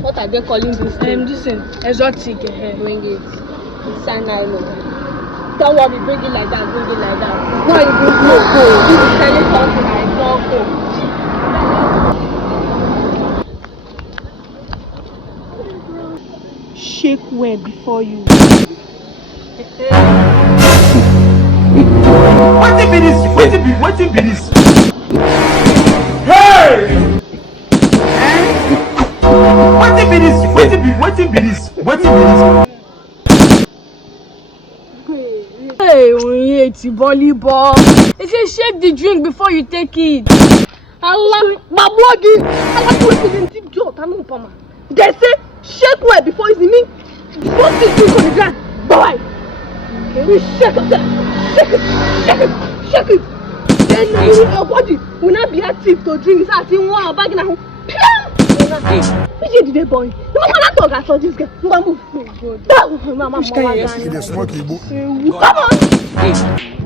What are they calling this thing? This thing, exotic. Bring it. It's an island. Don't worry, bring it like that, bring it like that. Why you bring no phone? This is telling something I don't know. Shake well before you. What be this? What be this? Hey! What be this? What be this? Hey, Onyinye, it's volleyball. They say shake the drink before you take it. Allah, Mabuagi, Allah, they say shake well before you mean. Put this drink on the ground, boy. We shake it, shake it. Then your body will not be active to drink. It's at in one bag now. Which did they boy? No man talk I saw this girl. Mama move. Mama. It is smoky. Come on.